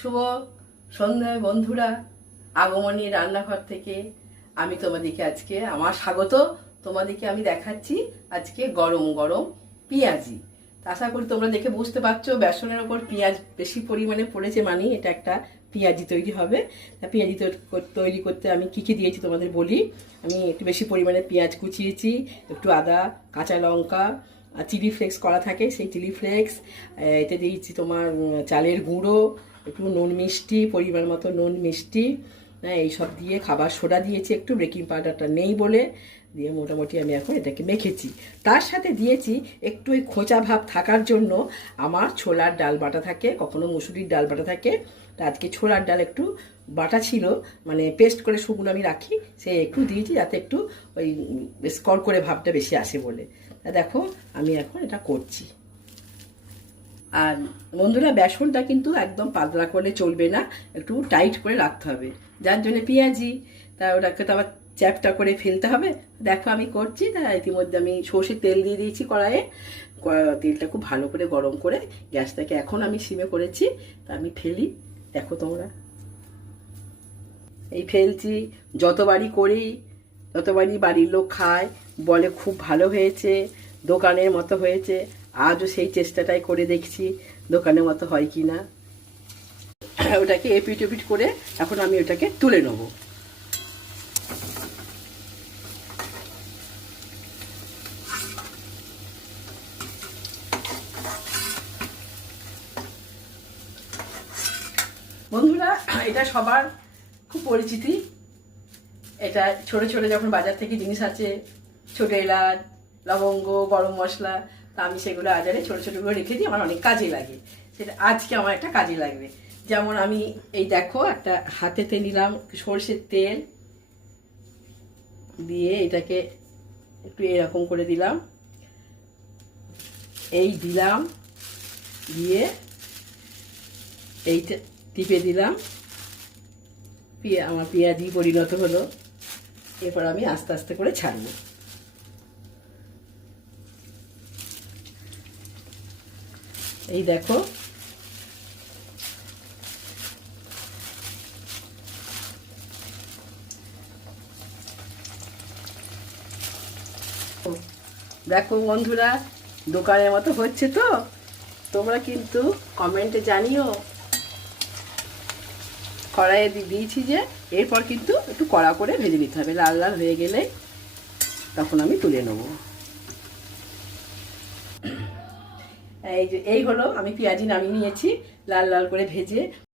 শুভ সন্ধ্যা বন্ধুরা, আগমনী রান্নাঘর থেকে আমি তোমাদেরকে আজকে আমার স্বাগত। তোমাদেরকে আমি দেখাচ্ছি আজকে গরম গরম পেঁয়াজি। আশা করি তোমরা দেখে বুঝতে পারছো বেসনের ওপর পেঁয়াজ বেশি পরিমাণে পড়েছে, মানে এটা একটা পেঁয়াজি তৈরি হবে। তা পেঁয়াজি তৈরি করতে আমি কী কী দিয়েছি তোমাদের বলি। আমি একটু বেশি পরিমাণে পেঁয়াজ কুচিয়েছি, একটু আদা, কাঁচা লঙ্কা, চিলি ফ্লেক্স করা থাকে সেই চিলি ফ্লেক্স, এতে দিয়েছি তোমার চালের গুঁড়ো, একটু নুন মিষ্টি, পরিমাণ মতো নুন মিষ্টি, হ্যাঁ এইসব দিয়ে, খাবার সোডা দিয়েছি একটু, বেকিং পাউডারটা নেই বলে, দিয়ে মোটামুটি আমি এখন এটাকে মেখেছি। তার সাথে দিয়েছি একটু ওই খোঁচা ভাব থাকার জন্য আমার ছোলার ডাল বাটা থাকে, কখনো মুসুরির ডাল বাটা থাকে। তা আজকে ছোলার ডাল একটু বাটা ছিল, মানে পেস্ট করে শুকনো আমি রাখি, সে একটু দিয়েছি যাতে একটু ওই বেশ করে ভাবটা বেশি আসে বলে। তা দেখো আমি এখন এটা করছি। আর বন্ধুরা, বেসনটা কিন্তু একদম পাতলা করলে চলবে না, একটু টাইট করে রাখতে হবে, যার জন্য পেঁয়াজি। তা ওটাকে তো আবার চ্যাপটা করে ফেলতে হবে। দেখো আমি করছি। তা ইতিমধ্যে আমি সর্ষের তেল দিয়ে দিয়েছি কড়াইয়ে। তেলটা খুব ভালো করে গরম করে গ্যাসটাকে এখন আমি সিমে করেছি। তা আমি ফেলি, দেখো তোমরা, এই ফেলছি। যতবারই করি ততবারই বাড়ির লোক খায়, বলে খুব ভালো হয়েছে, দোকানের মতো হয়েছে। আজও সেই চেষ্টাটাই করে দেখছি দোকানের মতো হয় কি না। ওটাকে এপিট ওপিট করে এখন আমি ওটাকে তুলে নেব। বন্ধুরা, এটা সবার খুব পরিচিতি। এটা ছোট ছোট যখন বাজার থেকে জিনিস আছে, ছোট এলাচ, লবঙ্গ, গরম মশলা, তা আমি সেগুলো আজারে ছোট ছোটগুলো রেখে দিই, আমার অনেক কাজে লাগে। সেটা আজকে আমার একটা কাজে লাগবে। যেমন আমি এই দেখো একটা হাতেতে নিলাম সর্ষের তেল, দিয়ে এটাকে একটু এরকম করে দিলাম, এই দিলাম, দিয়ে এইটা টিপে দিলাম, আমার পেঁয়াজি পরিণত হলো। এরপর আমি আস্তে আস্তে করে ছাড়বো। এই দেখো, দেখো বন্ধুরা, দোকানের মতো হচ্ছে তো? তোমরা কিন্তু কমেন্টে জানিও। কড়াইয়ে দিয়েছি যে, এরপর কিন্তু একটু কড়া করে ভেজে নিতে হবে, লাল লাল হয়ে গেলে তখন আমি তুলে নেব। এই যে এই হলো, আমি পেঁয়াজি নামিয়ে নিয়েছি লাল লাল করে ভেজে।